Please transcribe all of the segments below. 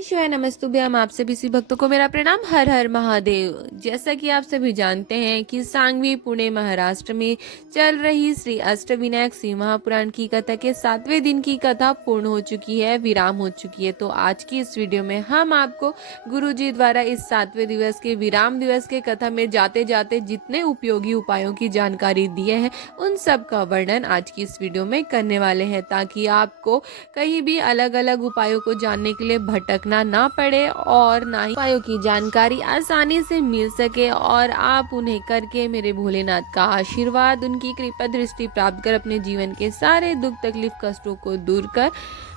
ईश्वर नमस्तुभ्यम। आप सभी शिव भक्तों को मेरा प्रणाम। हर हर महादेव। जैसा कि आप सभी जानते हैं कि सांगवी पुणे महाराष्ट्र में चल रही श्री अष्टविनायक शिव महापुराण की कथा के 7वें दिन की कथा पूर्ण हो चुकी है, विराम हो चुकी है। तो आज की इस वीडियो में हम आपको गुरु जी द्वारा इस 7वें दिवस के विराम दिवस के कथा में जाते जाते जितने उपयोगी उपायों की जानकारी दिए हैं उन सब का वर्णन आज की इस वीडियो में करने वाले हैं, ताकि आपको कहीं भी अलग अलग उपायों को जानने के लिए भटकना ना पड़े और ना ही उपायों की जानकारी आसानी से मिल सके और आप उन्हें करके मेरे भोलेनाथ का आशीर्वाद, उनकी कृपा दृष्टि प्राप्त कर अपने जीवन के सारे दुख तकलीफ कष्टों को दूर कर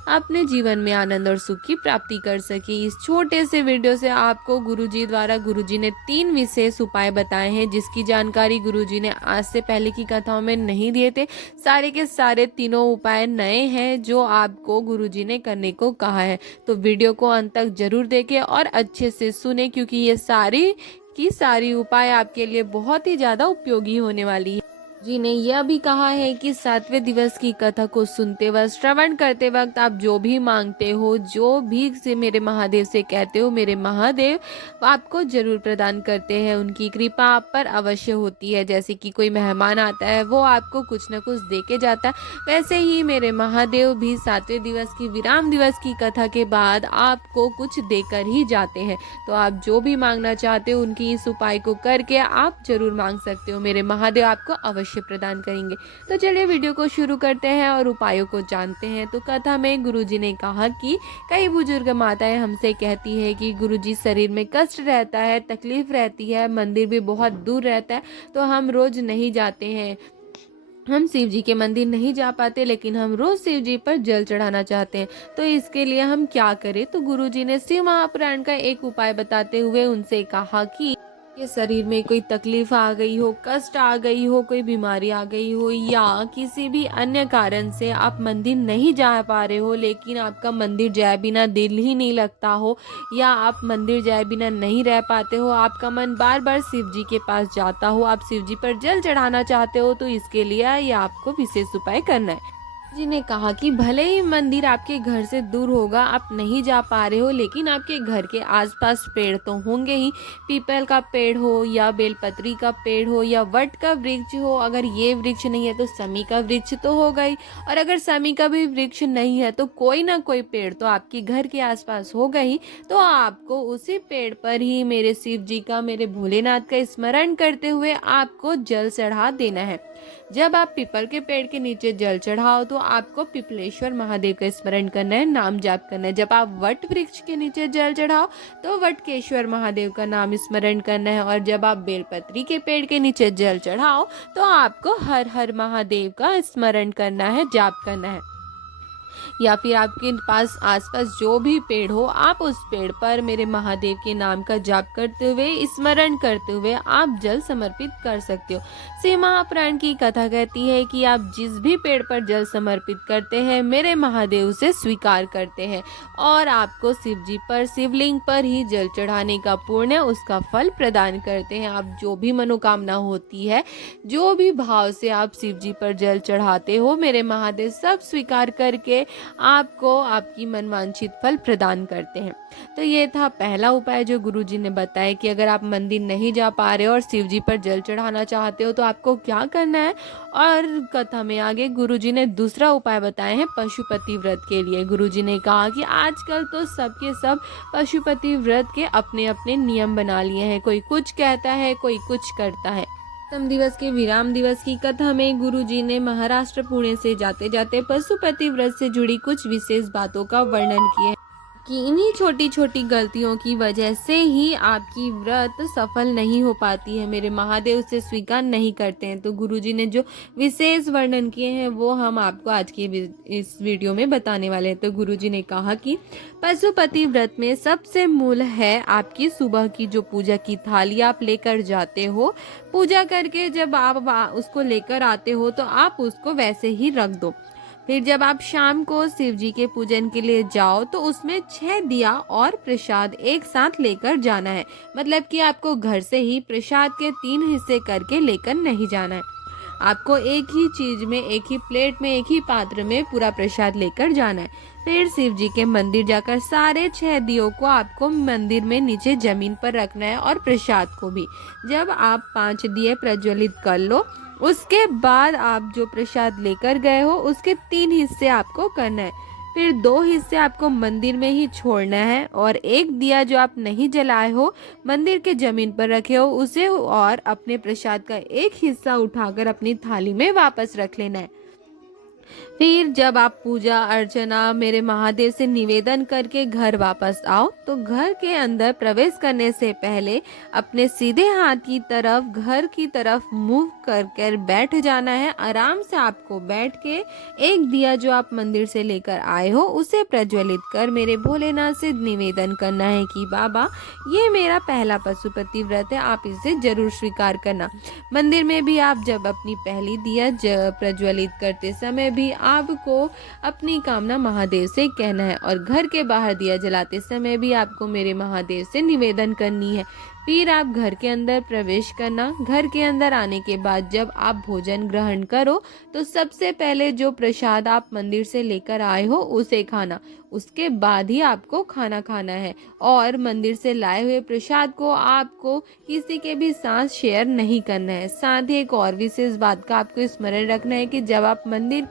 अपने जीवन में आनंद और सुख की प्राप्ति कर सके। इस छोटे से वीडियो से आपको गुरुजी द्वारा गुरुजी ने 3 विशेष उपाय बताए हैं, जिसकी जानकारी गुरुजी ने आज से पहले की कथाओं में नहीं दिए थे। सारे के सारे तीनों उपाय नए हैं जो आपको गुरुजी ने करने को कहा है। तो वीडियो को अंत तक जरूर देखें और अच्छे से सुने, क्योंकि ये सारी की सारी उपाय आपके लिए बहुत ही ज्यादा उपयोगी होने वाली है। जी ने यह भी कहा है कि 7वें दिवस की कथा को सुनते व श्रवण करते वक्त आप जो भी मांगते हो, जो भी से मेरे महादेव से कहते हो, मेरे महादेव आपको जरूर प्रदान करते हैं। उनकी कृपा आप पर अवश्य होती है। जैसे कि कोई मेहमान आता है, वो आपको कुछ न कुछ दे के जाता है, वैसे ही मेरे महादेव भी 7वें दिवस की विराम दिवस की कथा के बाद आपको कुछ देकर ही जाते हैं। तो आप जो भी मांगना चाहते हो उनकी इस उपाय को करके आप जरूर मांग सकते हो। मेरे महादेव आपको अवश्य प्रदान करेंगे। तो चलिए वीडियो को शुरू करते हैं और उपायों को जानते हैं। तो कथा में गुरुजी ने कहा कि कई बुजुर्ग माताएं हमसे कहती है कि गुरुजी शरीर में कष्ट रहता है, तकलीफ रहती है, मंदिर भी बहुत दूर रहता है, तो हम रोज नहीं जाते हैं। हम शिव जी के मंदिर नहीं जा पाते, लेकिन हम रोज शिव जी पर जल चढ़ाना चाहते हैं। तो इसके लिए हम क्या करें? तो गुरुजी ने शिव महापुराण का एक उपाय बताते हुए उनसे कहा कि ये शरीर में कोई तकलीफ आ गई हो, कष्ट आ गई हो, कोई बीमारी आ गई हो, या किसी भी अन्य कारण से आप मंदिर नहीं जा पा रहे हो, लेकिन आपका मंदिर जाए बिना दिल ही नहीं लगता हो, या आप मंदिर जाए बिना नहीं रह पाते हो, आपका मन बार बार शिव जी के पास जाता हो, आप शिव जी पर जल चढ़ाना चाहते हो, तो इसके लिए ये आपको विशेष उपाय करना है। जी ने कहा कि भले ही मंदिर आपके घर से दूर होगा, आप नहीं जा पा रहे हो, लेकिन आपके घर के आसपास पेड़ तो होंगे ही। पीपल का पेड़ हो या बेलपत्री का पेड़ हो या वट का वृक्ष हो, अगर ये वृक्ष नहीं है तो समी का वृक्ष तो हो गई, और अगर समी का भी वृक्ष नहीं है तो कोई ना कोई पेड़ तो आपके घर के आसपास होगा ही। तो आपको उसी पेड़ पर ही मेरे शिव जी का, मेरे भोलेनाथ का स्मरण करते हुए आपको जल चढ़ा देना है। जब आप पीपल के पेड़ के नीचे जल चढ़ाओ तो आपको पिपलेश्वर महादेव का स्मरण करना है, नाम जाप करना है। जब आप वट वृक्ष के नीचे जल चढ़ाओ तो वटकेश्वर महादेव का नाम स्मरण करना है, और जब आप बेलपत्री के पेड़ के नीचे जल चढ़ाओ तो आपको हर हर महादेव का स्मरण करना है, जाप करना है। या फिर आपके पास आसपास जो भी पेड़ हो, आप उस पेड़ पर मेरे महादेव के नाम का जाप करते हुए, स्मरण करते हुए आप जल समर्पित कर सकते हो। शिव महापुराण की कथा कहती है कि आप जिस भी पेड़ पर जल समर्पित करते हैं, मेरे महादेव से स्वीकार करते हैं और आपको शिव जी पर, शिवलिंग पर ही जल चढ़ाने का पुण्य, उसका फल प्रदान करते हैं। आप जो भी मनोकामना होती है, जो भी भाव से आप शिव जी पर जल चढ़ाते हो, मेरे महादेव सब स्वीकार करके आपको आपकी मनवांछित फल प्रदान करते हैं। तो ये था पहला उपाय जो गुरुजी ने बताया कि अगर आप मंदिर नहीं जा पा रहे हो और शिव जी पर जल चढ़ाना चाहते हो तो आपको क्या करना है। और कथा में आगे गुरुजी ने दूसरा उपाय बताए हैं पशुपति व्रत के लिए। गुरुजी ने कहा कि आजकल तो सबके सब पशुपति व्रत के अपने अपने नियम बना लिए हैं, कोई कुछ कहता है, कोई कुछ करता है। सप्तम दिवस के विराम दिवस की कथा में गुरुजी ने महाराष्ट्र पुणे से जाते जाते पशुपति व्रत से जुड़ी कुछ विशेष बातों का वर्णन किया है कि इन्हीं छोटी छोटी गलतियों की वजह से ही आपकी व्रत सफल नहीं हो पाती है, मेरे महादेव से स्वीकार नहीं करते हैं। तो गुरुजी ने जो विशेष वर्णन किए हैं वो हम आपको आज की इस वीडियो में बताने वाले हैं। तो गुरुजी ने कहा कि पशुपति व्रत में सबसे मूल है आपकी सुबह की जो पूजा की थाली आप लेकर जाते हो। पूजा करके जब आप उसको लेकर आते हो तो आप उसको वैसे ही रख दो। फिर जब आप शाम को शिव जी के पूजन के लिए जाओ तो उसमें 6 दिया और प्रसाद एक साथ लेकर जाना है। मतलब कि आपको घर से ही प्रसाद के 3 हिस्से करके लेकर नहीं जाना है। आपको एक ही चीज में, एक ही प्लेट में, एक ही पात्र में पूरा प्रसाद लेकर जाना है। फिर शिव जी के मंदिर जाकर सारे 6 दियों को आपको मंदिर में नीचे जमीन पर रखना है और प्रसाद को भी। जब आप 5 दिए प्रज्वलित कर लो, उसके बाद आप जो प्रसाद लेकर गए हो उसके 3 हिस्से आपको करना है। फिर 2 हिस्से आपको मंदिर में ही छोड़ना है और एक दिया जो आप नहीं जलाए हो, मंदिर के जमीन पर रखे हो, उसे और अपने प्रसाद का एक हिस्सा उठाकर अपनी थाली में वापस रख लेना है। फिर जब आप पूजा अर्चना मेरे महादेव से निवेदन करके घर वापस आओ, तो घर के अंदर प्रवेश करने से पहले अपने सीधे हाथ की तरफ घर की तरफ मुंह कर बैठ जाना है। आराम से आपको बैठ के एक दिया जो आप मंदिर से लेकर आए हो उसे प्रज्वलित कर मेरे भोलेनाथ से निवेदन करना है कि बाबा, ये मेरा पहला पशुपति व्रत है, आप इसे जरूर स्वीकार करना। मंदिर में भी आप जब अपनी पहली दिया प्रज्वलित करते समय भी आपको अपनी कामना महादेव से कहना है और घर के बाहर दिया जलाते समय भी आपको मेरे महादेव से निवेदन करनी है। फिर आप घर के अंदर प्रवेश करना। घर के अंदर आने के बाद जब आप भोजन ग्रहण करो तो सबसे पहले जो प्रसाद आप मंदिर से लेकर आए हो उसे खाना, उसके बाद ही आपको खाना खाना है। और मंदिर से लाए हुए प्रसाद को आपको किसी के भी साथ शेयर नहीं करना है। साथ ही एक और विशेष बात का आपको स्मरण रखना है कि जब आप मंदिर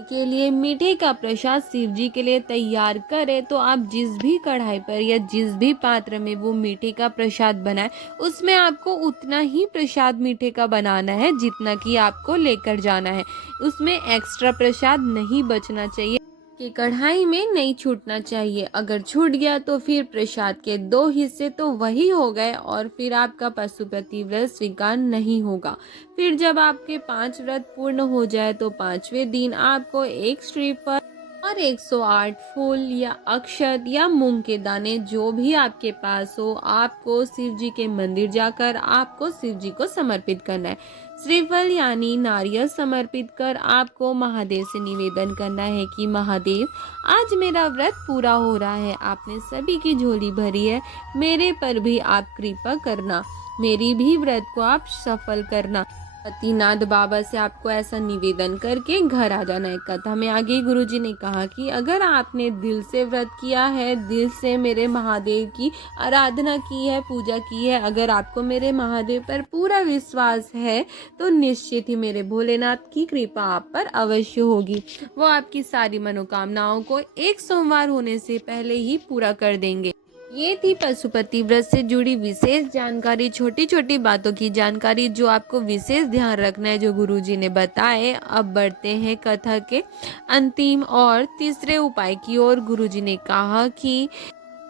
के लिए मीठे का प्रसाद शिव जी के लिए तैयार करें, तो आप जिस भी कढ़ाई पर या जिस भी पात्र में वो मीठे का प्रसाद बनाए, उसमें आपको उतना ही प्रसाद मीठे का बनाना है जितना कि आपको लेकर जाना है। उसमें एक्स्ट्रा प्रसाद नहीं बचना चाहिए कि कढ़ाई में नहीं छूटना चाहिए। अगर छूट गया तो फिर प्रसाद के 2 हिस्से तो वही हो गए और फिर आपका पशुपति व्रत स्वीकार नहीं होगा। फिर जब आपके 5 व्रत पूर्ण हो जाए तो 5वें दिन आपको एक श्रीफल और 108 फूल या अक्षत या मूंग के दाने जो भी आपके पास हो, आपको शिव जी के मंदिर जाकर आपको शिव जी को समर्पित करना है। श्रीफल यानी नारियल समर्पित कर आपको महादेव से निवेदन करना है कि महादेव, आज मेरा व्रत पूरा हो रहा है, आपने सभी की झोली भरी है, मेरे पर भी आप कृपा करना, मेरी भी व्रत को आप सफल करना। पतिनाथ बाबा से आपको ऐसा निवेदन करके घर आ जाना है। कथा में आगे गुरुजी ने कहा कि अगर आपने दिल से व्रत किया है, दिल से मेरे महादेव की आराधना की है, पूजा की है, अगर आपको मेरे महादेव पर पूरा विश्वास है, तो निश्चित ही मेरे भोलेनाथ की कृपा आप पर अवश्य होगी। वो आपकी सारी मनोकामनाओं को एक सोमवार होने से पहले ही पूरा कर देंगे। ये थी पशुपति व्रत से जुड़ी विशेष जानकारी, छोटी छोटी बातों की जानकारी जो आपको विशेष ध्यान रखना है, जो गुरुजी ने बताए। अब बढ़ते हैं कथा के अंतिम और तीसरे उपाय की ओर। गुरुजी ने कहा कि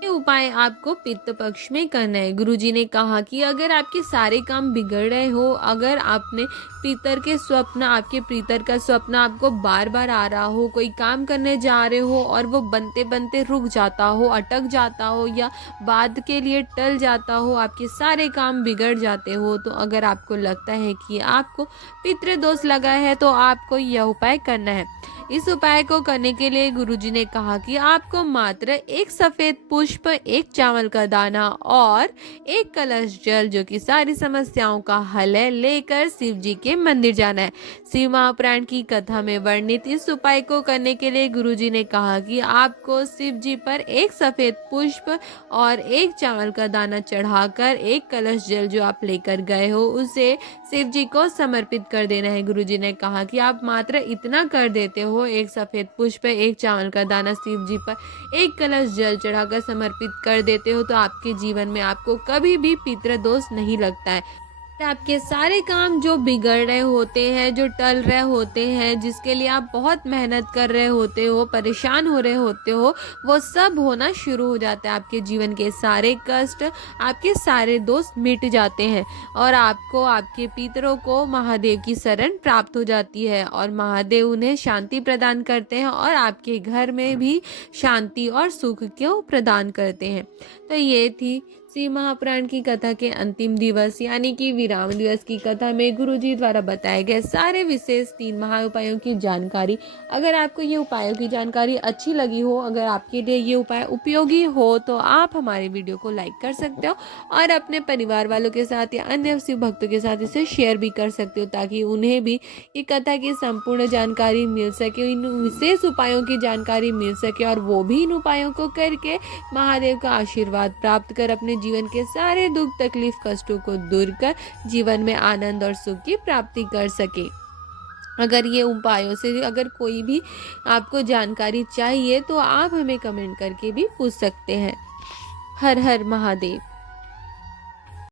ये उपाय आपको पित्त पक्ष में करना है। गुरुजी ने कहा कि अगर आपके सारे काम बिगड़ रहे हो, अगर आपने आपके प्रीतर का स्वप्न आपको बार बार आ रहा हो, कोई काम करने जा रहे हो और वो बनते बनते रुक जाता हो, अटक जाता हो या बाद के लिए टल जाता हो, आपके सारे काम बिगड़ जाते हो, तो अगर आपको लगता है कि आपको पितृदोष लगा है तो आपको यह उपाय करना है। इस उपाय को करने के लिए गुरुजी ने कहा कि आपको मात्र एक सफेद पुष्प, एक चावल का दाना और एक कलश जल, जो कि सारी समस्याओं का हल है, लेकर शिव जी के मंदिर जाना है। शिव महापुराण की कथा में वर्णित इस उपाय को करने के लिए गुरुजी ने कहा कि आपको शिव जी पर एक सफेद पुष्प और एक चावल का दाना चढ़ाकर एक कलश जल जो आप लेकर गए हो उसे शिव जी को समर्पित कर देना है। गुरुजी ने कहा कि आप मात्र इतना कर देते हो, एक सफेद पुष्प, एक चावल का दाना शिव जी पर एक कलश जल चढ़ाकर समर्पित कर देते हो, तो आपके जीवन में आपको कभी भी पितृदोष नहीं लगता है। आपके सारे काम जो बिगड़ रहे होते हैं, जो टल रहे होते हैं, जिसके लिए आप बहुत मेहनत कर रहे होते हो, परेशान हो रहे होते हो, वो सब होना शुरू हो जाता है। आपके जीवन के सारे कष्ट, आपके सारे दोष मिट जाते हैं और आपको, आपके पितरों को महादेव की शरण प्राप्त हो जाती है और महादेव उन्हें शांति प्रदान करते हैं और आपके घर में भी शांति और सुख को प्रदान करते हैं। तो ये थी शिव महापुराण की कथा के अंतिम दिवस यानी कि विराम दिवस की कथा में गुरुजी द्वारा बताए गए सारे विशेष 3 महाउपायों की जानकारी। अगर आपको ये उपायों की जानकारी अच्छी लगी हो, अगर आपके लिए ये उपाय उपयोगी हो, तो आप हमारे वीडियो को लाइक कर सकते हो और अपने परिवार वालों के साथ या अन्य शिव भक्तों के साथ इसे शेयर भी कर सकते हो, ताकि उन्हें भी ये कथा की संपूर्ण जानकारी मिल सके, इन विशेष उपायों की जानकारी मिल सके और वो भी इन उपायों को करके महादेव का आशीर्वाद प्राप्त कर अपने जीवन के सारे दुख तकलीफ कष्टों को दूर कर जीवन में आनंद और सुख की प्राप्ति कर सके। अगर ये उपायों से अगर कोई भी आपको जानकारी चाहिए तो आप हमें कमेंट करके भी पूछ सकते हैं। हर हर महादेव।